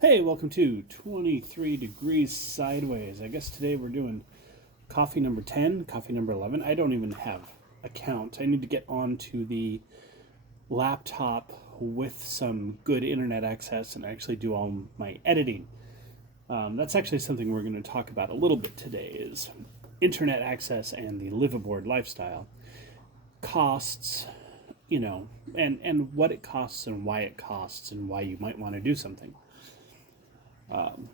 Hey, welcome to 23 Degrees Sideways. I guess today we're doing coffee number 10, coffee number 11. I don't even have a count. I need to get onto the laptop with some good internet access and actually do all my editing. That's actually something we're going to talk about a little bit today is internet access and the liveaboard lifestyle. Costs, and what it costs and why you might want to do something.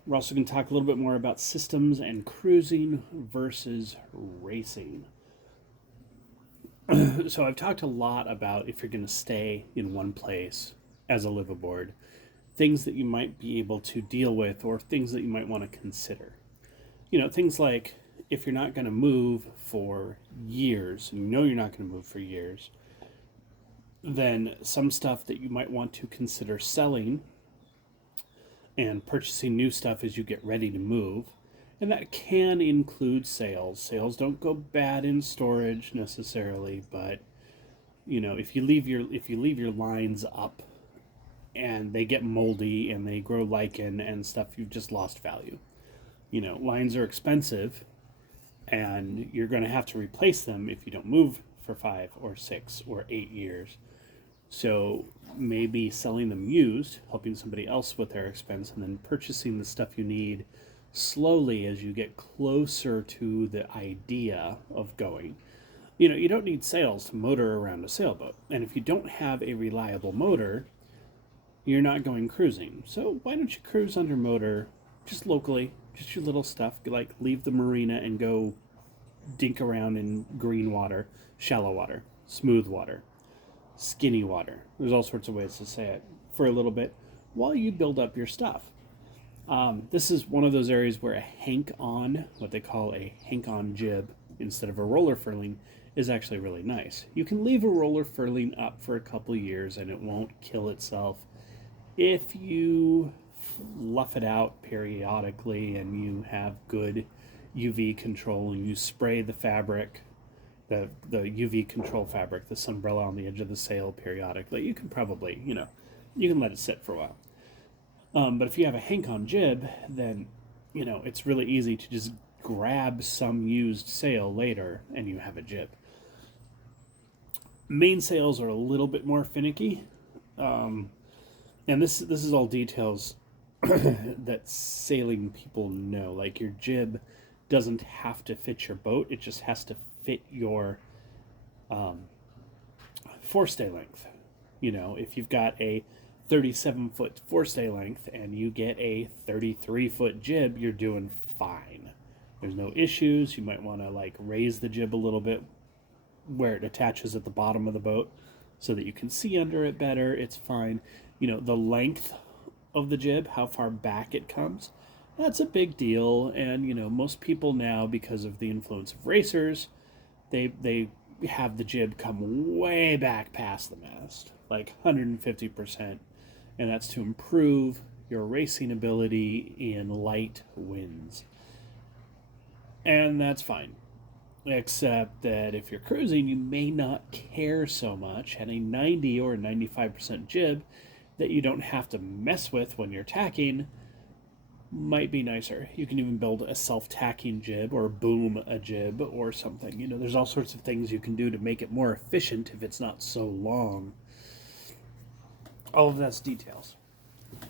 We're also going to talk a little bit more about systems and cruising versus racing. So I've talked a lot about if you're going to stay in one place as a liveaboard, things that you might be able to deal with or things that you might want to consider. Things like if you're not going to move for years, and you know you're not going to move for years, then some stuff that you might want to consider selling and purchasing new stuff as you get ready to move. And that can include sales. Sales don't go bad in storage necessarily, but if you leave your lines up and they get moldy and they grow lichen and stuff, you've just lost value. Lines are expensive and you're going to have to replace them if you don't move for 5 or 6 or 8 years. So maybe selling them used, helping somebody else with their expense, and then purchasing the stuff you need slowly as you get closer to the idea of going. You don't need sails to motor around a sailboat. And if you don't have a reliable motor, you're not going cruising. So why don't you cruise under motor just locally, just your little stuff, like leave the marina and go dink around in green water, shallow water, smooth water, skinny water. There's all sorts of ways to say it for a little bit while you build up your stuff. This is one of those areas where a hank on, what they call a hank on jib instead of a roller furling, is actually really nice. You can leave a roller furling up for a couple years and it won't kill itself if you fluff it out periodically and you have good UV control and you spray the fabric, the UV control fabric, this umbrella on the edge of the sail periodically. You can probably, you can let it sit for a while. But if you have a hank on jib, then, it's really easy to just grab some used sail later and you have a jib. Mainsails are a little bit more finicky. And this is all details that sailing people know. Like your jib doesn't have to fit your boat, it just has to fit your forestay length. If you've got a 37-foot forestay length and you get a 33-foot jib, you're doing fine. There's no issues. You might want to raise the jib a little bit where it attaches at the bottom of the boat so that you can see under it better. It's fine. The length of the jib, how far back it comes, that's a big deal. And most people now, because of the influence of racers, they have the jib come way back past the mast, like 150%, and that's to improve your racing ability in light winds. And that's fine, except that if you're cruising, you may not care so much, and a 90 or 95% jib that you don't have to mess with when you're tacking might be nicer. You can even build a self-tacking jib or boom a jib or something. There's all sorts of things you can do to make it more efficient if it's not so long. All of that's details.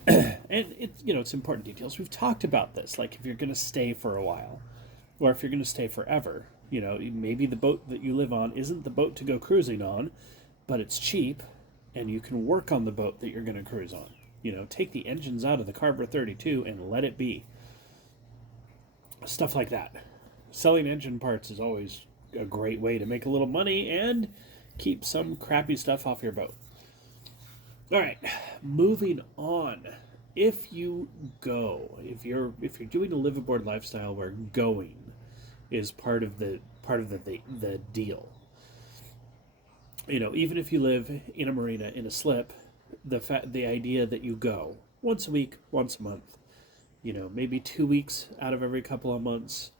And it's important details. We've talked about this, like if you're going to stay for a while or if you're going to stay forever, maybe the boat that you live on isn't the boat to go cruising on, but it's cheap and you can work on the boat that you're going to cruise on. Take the engines out of the Carver 32 and let it be. Stuff like that. Selling engine parts is always a great way to make a little money and keep some crappy stuff off your boat. All right, moving on. If you're doing a liveaboard lifestyle where going is part of the deal. Even if you live in a marina in a slip, the idea that you go once a week, once a month, maybe 2 weeks out of every couple of months,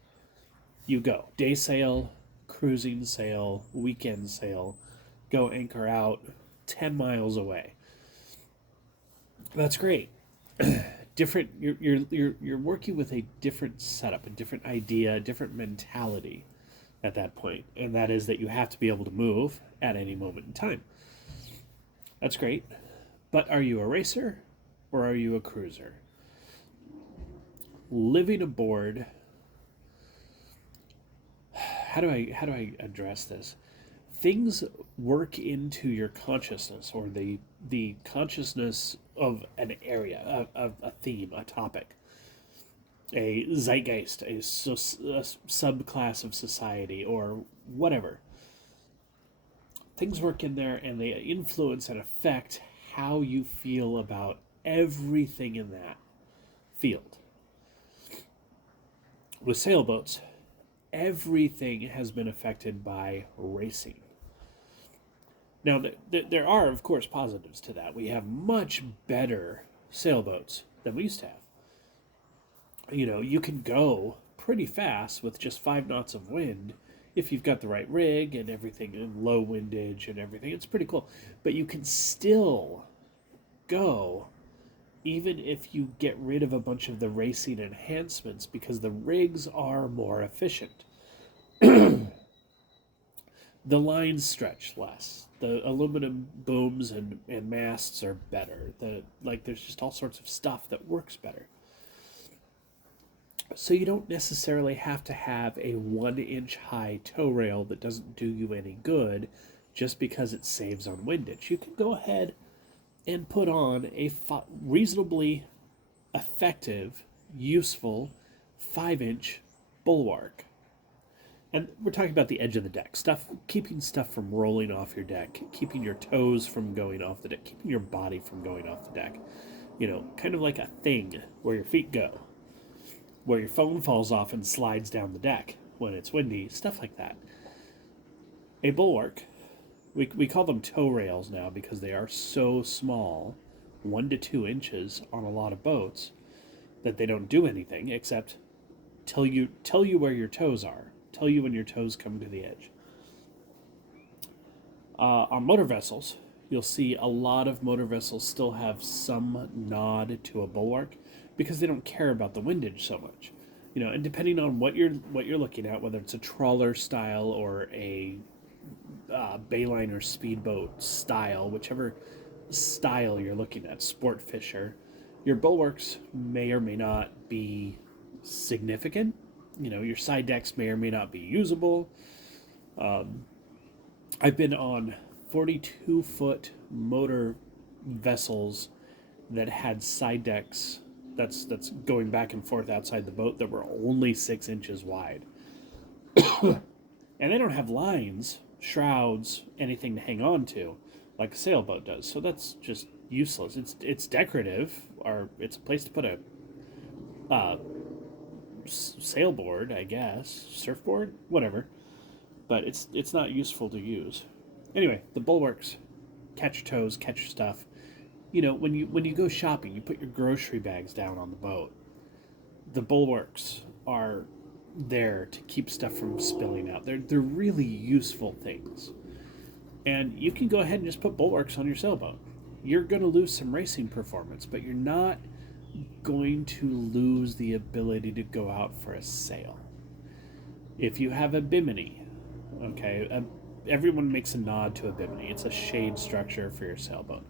you go. Day sail, cruising sail, weekend sail, go anchor out 10 miles away. That's great. different. You're working with a different setup, a different idea, a different mentality at that point, and that is that you have to be able to move at any moment in time. That's great, but are you a racer or are you a cruiser? Living aboard. How do I address this? Things work into your consciousness, or the consciousness of an area, a theme, a topic, a zeitgeist, a subclass of society, or whatever. Things work in there and they influence and affect how you feel about everything in that field. With sailboats, everything has been affected by racing. Now, there are, of course, positives to that. We have much better sailboats than we used to have. You know, you can go pretty fast with just 5 knots of wind if you've got the right rig and everything, and low windage and everything. It's pretty cool. But you can still go even if you get rid of a bunch of the racing enhancements, because the rigs are more efficient. The lines stretch less. The aluminum booms and masts are better. There's just all sorts of stuff that works better. So you don't necessarily have to have a 1 inch high tow rail that doesn't do you any good just because it saves on windage. You can go ahead and put on a reasonably effective, useful 5 inch bulwark. And we're talking about the edge of the deck, keeping stuff from rolling off your deck, keeping your toes from going off the deck, keeping your body from going off the deck. You know, kind of like a thing where your feet go, where your phone falls off and slides down the deck when it's windy, stuff like that. A bulwark, we call them tow rails now because they are so small, 1 to 2 inches on a lot of boats, that they don't do anything except tell you where your toes are, tell you when your toes come to the edge. On motor vessels, you'll see a lot of motor vessels still have some nod to a bulwark because they don't care about the windage so much. You know, and depending on what you're looking at, whether it's a trawler style or a bayline or speedboat style, whichever style you're looking at, sport fisher, your bulwarks may or may not be significant. You know, your side decks may or may not be usable. I've been on 42-foot motor vessels that had side decks that's going back and forth outside the boat that were only 6 inches wide. And they don't have lines, shrouds, anything to hang on to like a sailboat does. So that's just useless. It's decorative, or it's a place to put a sailboard, I guess, surfboard, whatever. But it's not useful to use. Anyway, the bulwarks catch your toes, catch your stuff. You know, when you go shopping, you put your grocery bags down on the boat. The bulwarks are there to keep stuff from spilling out. They're really useful things. And you can go ahead and just put bulwarks on your sailboat. You're going to lose some racing performance, but you're not going to lose the ability to go out for a sail. If you have a bimini, okay, everyone makes a nod to a bimini. It's a shade structure for your sailboat.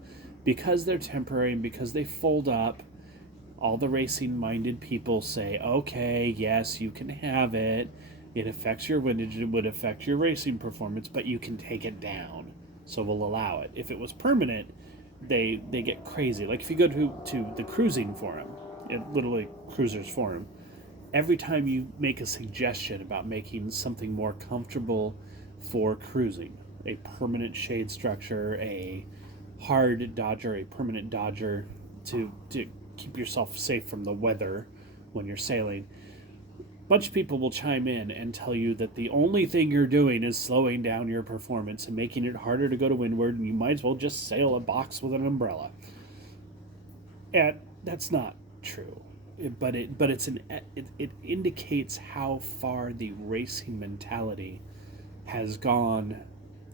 Because they're temporary and because they fold up, all the racing-minded people say, okay, yes, you can have it. It affects your windage, it would affect your racing performance, but you can take it down, so we'll allow it. If it was permanent, they get crazy. Like if you go to the cruising forum, literally Cruisers Forum, every time you make a suggestion about making something more comfortable for cruising, a permanent shade structure, a hard dodger, a permanent dodger to keep yourself safe from the weather when you're sailing, a bunch of people will chime in and tell you that the only thing you're doing is slowing down your performance and making it harder to go to windward, and you might as well just sail a box with an umbrella. And that's not true. But it indicates how far the racing mentality has gone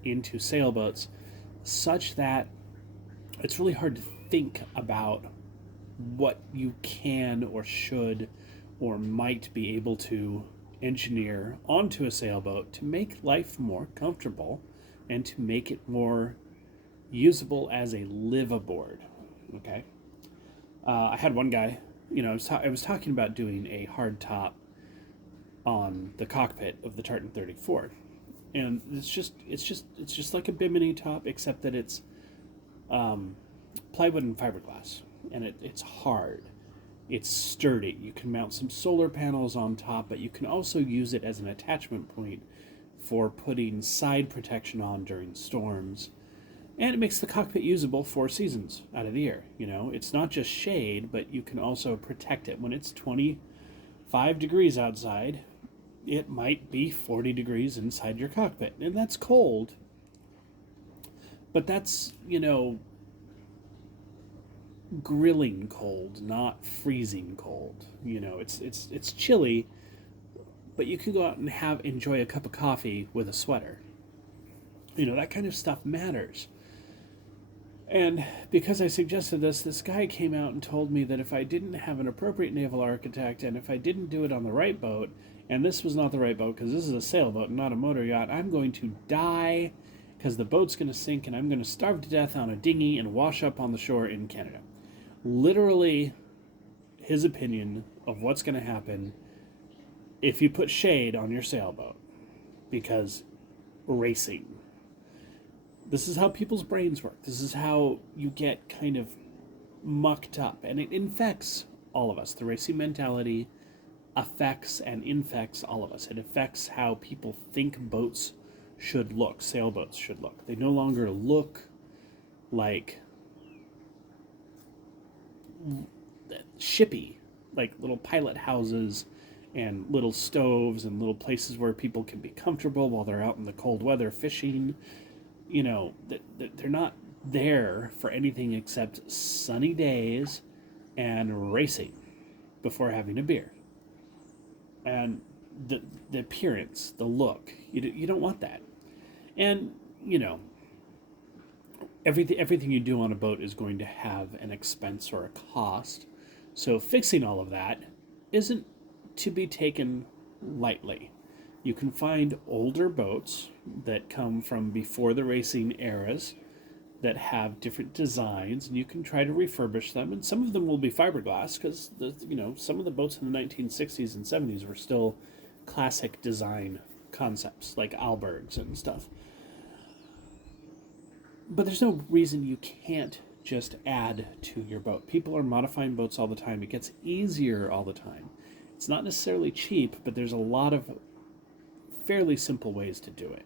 into sailboats, such that it's really hard to think about what you can or should or might be able to engineer onto a sailboat to make life more comfortable and to make it more usable as a liveaboard. Okay. I had one guy, I was talking about doing a hard top on the cockpit of the Tartan 34, and it's just like a bimini top, except that it's plywood and fiberglass, and it's hard. It's sturdy. You can mount some solar panels on top, but you can also use it as an attachment point for putting side protection on during storms. And it makes the cockpit usable 4 seasons out of the year. It's not just shade, but you can also protect it. When it's 25 degrees outside, it might be 40 degrees inside your cockpit. And that's cold. But that's, grilling cold, not freezing cold. It's chilly, but you can go out and enjoy a cup of coffee with a sweater. That kind of stuff matters. And because I suggested this guy came out and told me that if I didn't have an appropriate naval architect, and if I didn't do it on the right boat, and this was not the right boat because this is a sailboat and not a motor yacht, I'm going to die because the boat's going to sink and I'm going to starve to death on a dinghy and wash up on the shore in Canada. Literally, his opinion of what's going to happen if you put shade on your sailboat, because racing. This is how people's brains work. This is how you get kind of mucked up, and it infects all of us. The racing mentality affects and infects all of us. It affects how people think boats should look, sailboats should look. They no longer look like shippy, like little pilot houses and little stoves and little places where people can be comfortable while they're out in the cold weather fishing. They're not there for anything except sunny days and racing before having a beer. And the appearance, the look, you don't want that. And, everything you do on a boat is going to have an expense or a cost. So fixing all of that isn't to be taken lightly. You can find older boats that come from before the racing eras that have different designs, and you can try to refurbish them. And some of them will be fiberglass because some of the boats in the 1960s and 70s were still classic design concepts like Albergs and stuff. But there's no reason you can't just add to your boat. People are modifying boats all the time. It gets easier all the time. It's not necessarily cheap, but there's a lot of fairly simple ways to do it.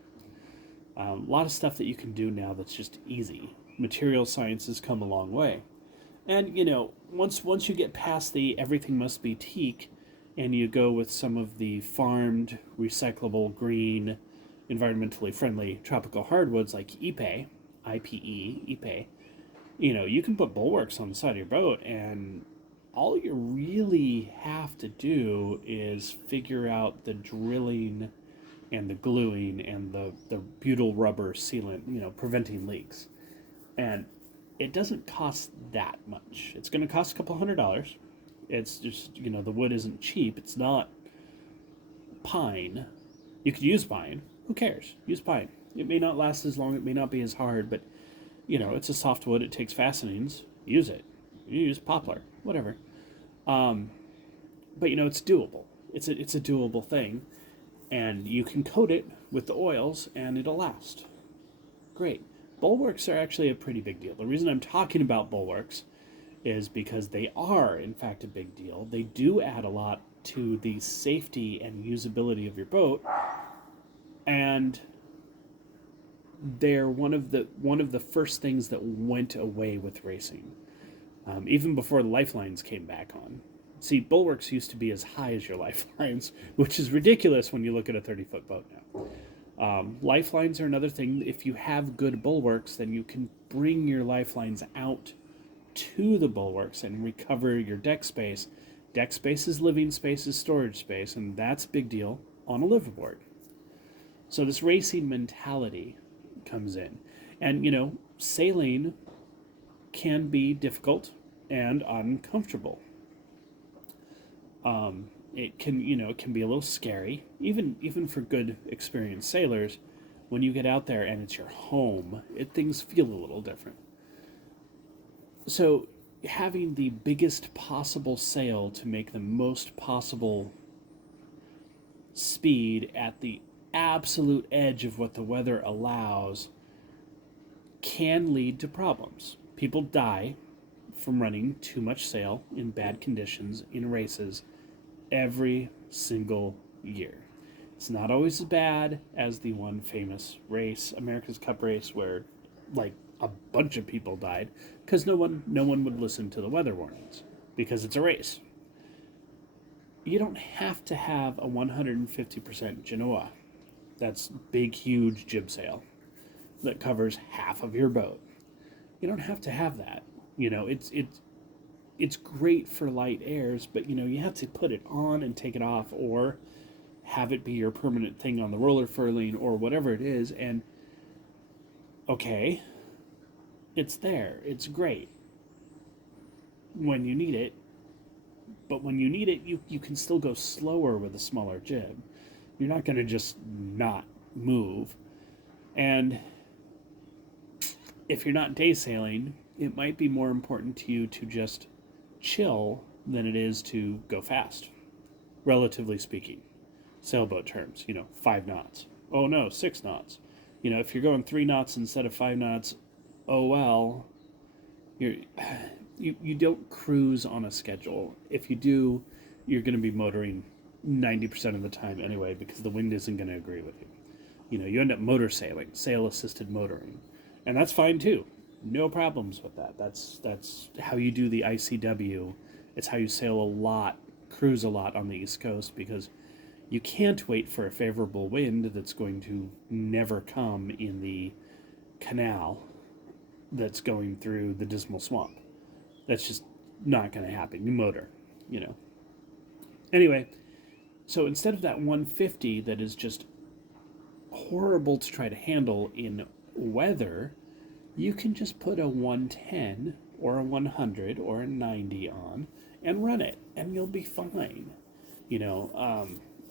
A lot of stuff that you can do now that's just easy. Material science has come a long way. And, once you get past the everything must be teak, and you go with some of the farmed, recyclable, green, environmentally friendly tropical hardwoods like Ipe, Ipe, you can put bulwarks on the side of your boat, and all you really have to do is figure out the drilling and the gluing and the butyl rubber sealant, preventing leaks. And it doesn't cost that much. It's going to cost a couple $100. It's just, the wood isn't cheap. It's not pine. You could use pine. Who cares? Use pine. It may not last as long. It may not be as hard, but, it's a soft wood. It takes fastenings. Use it. You use poplar. Whatever. But, it's doable. It's a doable thing. And you can coat it with the oils, and it'll last. Great. Bulwarks are actually a pretty big deal. The reason I'm talking about bulwarks is because they are, in fact, a big deal. They do add a lot to the safety and usability of your boat, and they're one of the first things that went away with racing, even before the lifelines came back on. See, bulwarks used to be as high as your lifelines, which is ridiculous when you look at a 30-foot boat now. Lifelines are another thing. If you have good bulwarks, then you can bring your lifelines out to the bulwarks and recover your deck space. Deck space is living space, is storage space, and that's a big deal on a liveaboard. So this racing mentality comes in. And, sailing can be difficult. and uncomfortable. It can, it can be a little scary, even for good experienced sailors. When you get out there and it's your home, things feel a little different. So having the biggest possible sail to make the most possible speed at the absolute edge of what the weather allows can lead to problems. People die from running too much sail in bad conditions in races every single year. It's not always as bad as the one famous race, America's Cup race, where like a bunch of people died because no one would listen to the weather warnings because it's a race. You don't have to have a 150% Genoa. That's big, huge jib sail that covers half of your boat. You don't have to have that. It's great for light airs, but you have to put it on and take it off, or have it be your permanent thing on the roller furling or whatever it is. And okay, it's there. It's great when you need it, but when you need it, you can still go slower with a smaller jib. You're not going to just not move. And if you're not day sailing, it might be more important to you to just chill than it is to go fast, relatively speaking. Sailboat terms, 5 knots. Oh no, 6 knots. If you're going 3 knots instead of 5 knots, oh well, you don't cruise on a schedule. If you do, you're going to be motoring 90% of the time anyway, because the wind isn't going to agree with you. You end up motor sailing, sail assisted motoring, and that's fine too. No problems with that. That's how you do the ICW. It's how you sail a lot, cruise a lot on the East Coast, because you can't wait for a favorable wind that's going to never come in the canal that's going through the Dismal Swamp. That's just not going to happen. You motor. Anyway, so instead of that 150 that is just horrible to try to handle in weather, you can just put a 110 or a 100 or a 90 on and run it, and you'll be fine.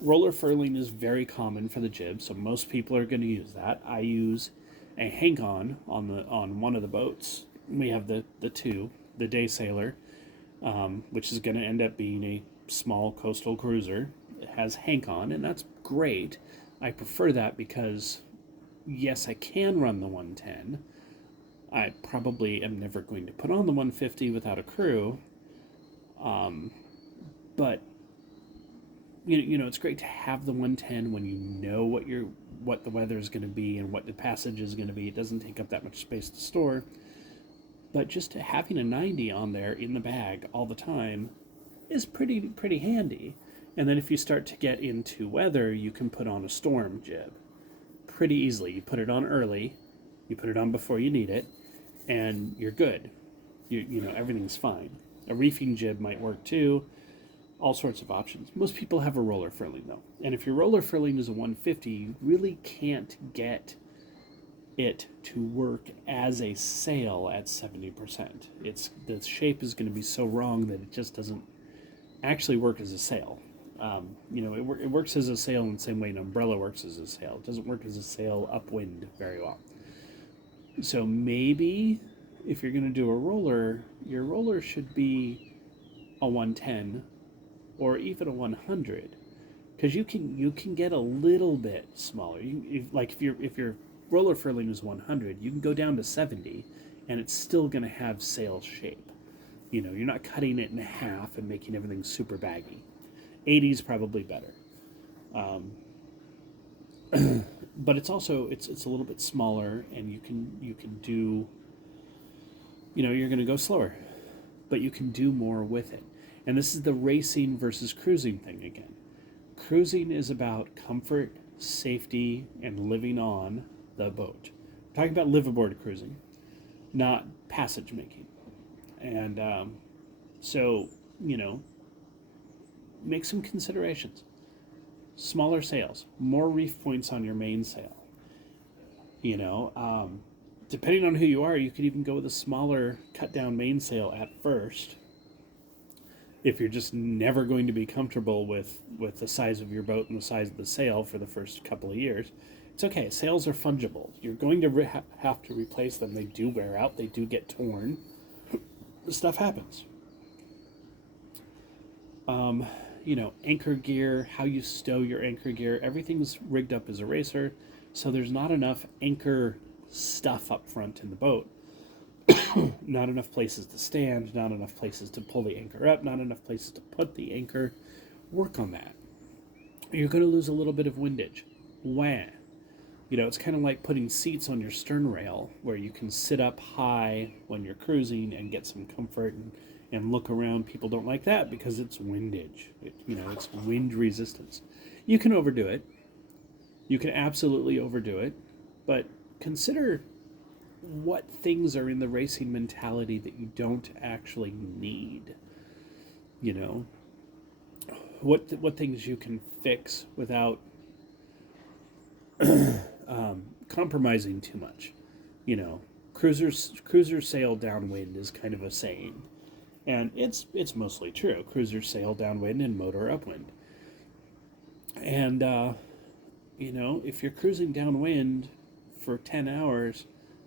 Roller furling is very common for the jib, so most people are going to use that. I use a hang-on on one of the boats. We have the day sailor, which is going to end up being a small coastal cruiser. It has hang-on, and that's great. I prefer that because, yes, I can run the 110. I probably am never going to put on the 150 without a crew, but it's great to have the 110 when you know what the weather is going to be and what the passage is going to be. It doesn't take up that much space to store. But just having a 90 on there in the bag all the time is pretty handy. And then if you start to get into weather, you can put on a storm jib pretty easily. You put it on early, you put it on before you need it, and you're good. Everything's fine. A reefing jib might work too. All sorts of options. Most people have a roller furling though. And if your roller furling is a 150, you really can't get it to work as a sail at 70%. The shape is going to be so wrong that it just doesn't actually work as a sail. It works as a sail in the same way an umbrella works as a sail. It doesn't work as a sail upwind very well. So maybe if you're going to do a roller, your roller should be a 110 or even a 100, because you can get a little bit smaller. If your roller furling is 100, you can go down to 70, and it's still going to have sail shape. You're not cutting it in half and making everything super baggy. 80 is probably better, but it's also it's a little bit smaller, and you can do. You're going to go slower, but you can do more with it. And this is the racing versus cruising thing again. Cruising is about comfort, safety, and living on the boat. I'm talking about liveaboard cruising, not passage making. And so, make some considerations. Smaller sails, more reef points on your mainsail. Depending on who you are, you could even go with a smaller cut down mainsail at first. If you're just never going to be comfortable with the size of your boat and the size of the sail for the first couple of years, it's okay. Sails are fungible. You're going to have to replace them. They do wear out. They do get torn. Stuff happens. Anchor gear, how you stow your anchor gear, everything's rigged up as a racer, so there's not enough anchor stuff up front in the boat. Not enough places to stand, not enough places to pull the anchor up, not enough places to put the anchor. Work on that. You're going to lose a little bit of windage. Wah. It's kind of like putting seats on your stern rail where you can sit up high when you're cruising and get some comfort and look around. People don't like that because it's windage. It's wind resistance. You can overdo it. You can absolutely overdo it. But consider what things are in the racing mentality that you don't actually need. What things you can fix without compromising too much. Cruisers sail downwind is kind of a saying, and it's mostly true. Cruisers sail downwind and motor upwind. And if you're cruising downwind for 10 hours,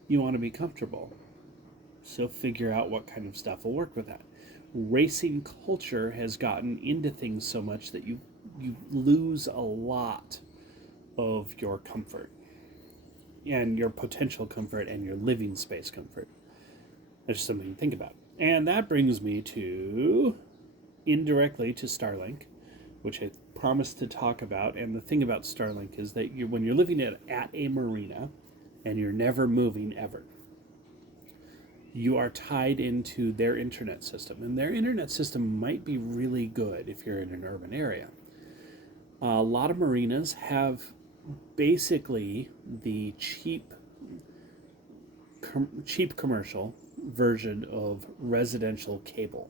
you want to be comfortable. So figure out what kind of stuff will work with that. Racing culture has gotten into things so much that you lose a lot of your comfort and your potential comfort and your living space comfort. That's just something to think about. And that brings me indirectly to Starlink, which I promised to talk about. And the thing about Starlink is that when you're living at a marina and you're never moving ever, you are tied into their internet system. And their internet system might be really good if you're in an urban area. A lot of marinas have basically the cheap commercial version of residential cable.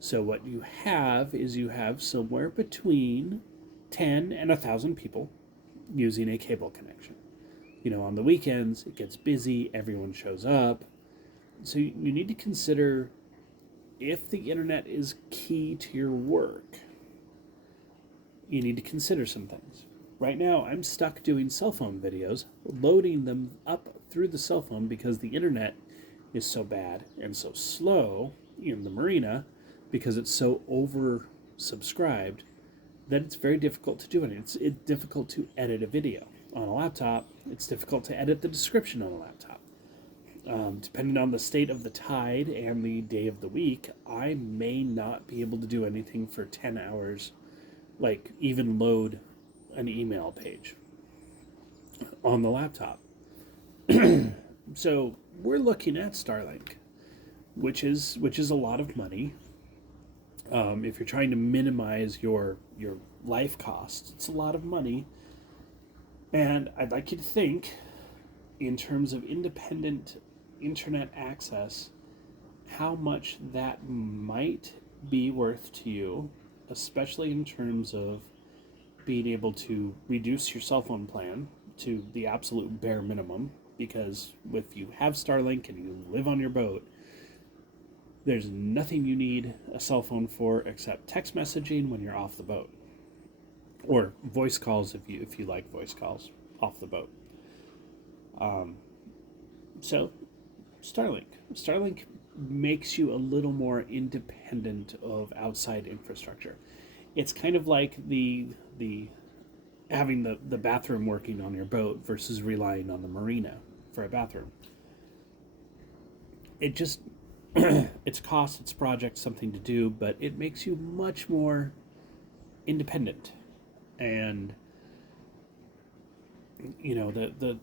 So what you have is somewhere between 10 and 1,000 people using a cable connection. On the weekends, it gets busy, everyone shows up. So you need to consider if the internet is key to your work, you need to consider some things. Right now, I'm stuck doing cell phone videos, loading them up through the cell phone because the internet is so bad and so slow in the marina because it's so oversubscribed that it's very difficult to do it. It's difficult to edit a video on a laptop. It's difficult to edit the description on a laptop. Depending on the state of the tide and the day of the week, I may not be able to do anything for 10 hours, like even load an email page on the laptop. So we're looking at Starlink, which is a lot of money. If you're trying to minimize your life costs, it's a lot of money. And I'd like you to think in terms of independent internet access, how much that might be worth to you, especially in terms of being able to reduce your cell phone plan to the absolute bare minimum, because if you have Starlink and you live on your boat, there's nothing you need a cell phone for except text messaging when you're off the boat, or voice calls if you like voice calls off the boat. So Starlink makes you a little more independent of outside infrastructure. It's kind of like the having the bathroom working on your boat versus relying on the marina for a bathroom. It just it's cost, it's project, something to do, but it makes you much more independent. And the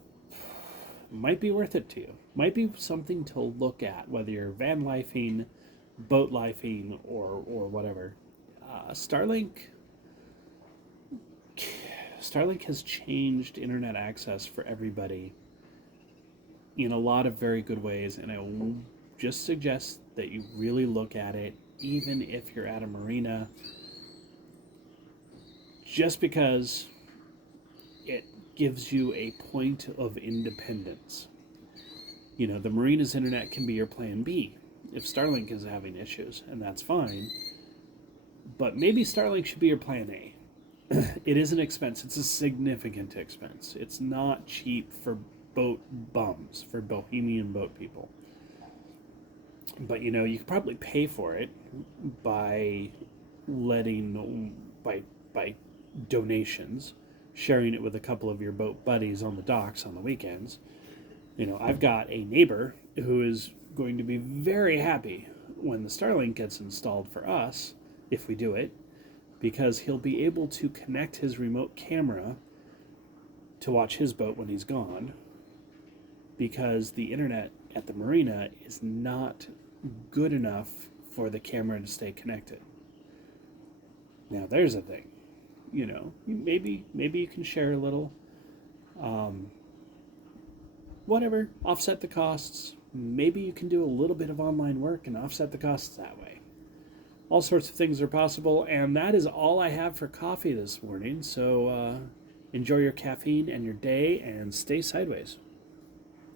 might be worth it to you. Might be something to look at, whether you're van lifing, boat lifing, or whatever. Starlink has changed internet access for everybody in a lot of very good ways, and I will just suggest that you really look at it, even if you're at a marina, just because it gives you a point of independence. The marina's internet can be your plan B if Starlink is having issues, and that's fine. But maybe Starlink should be your plan A. It is an expense. It's a significant expense. It's not cheap for boat bums, for bohemian boat people. But you could probably pay for it by by donations, sharing it with a couple of your boat buddies on the docks on the weekends. I've got a neighbor who is going to be very happy when the Starlink gets installed for us, if we do it, because he'll be able to connect his remote camera to watch his boat when he's gone, because the internet at the marina is not good enough for the camera to stay connected. Now there's a thing, maybe you can share a little, whatever, offset the costs. Maybe you can do a little bit of online work and offset the costs that way. All sorts of things are possible, and that is all I have for coffee this morning. So enjoy your caffeine and your day, and stay sideways.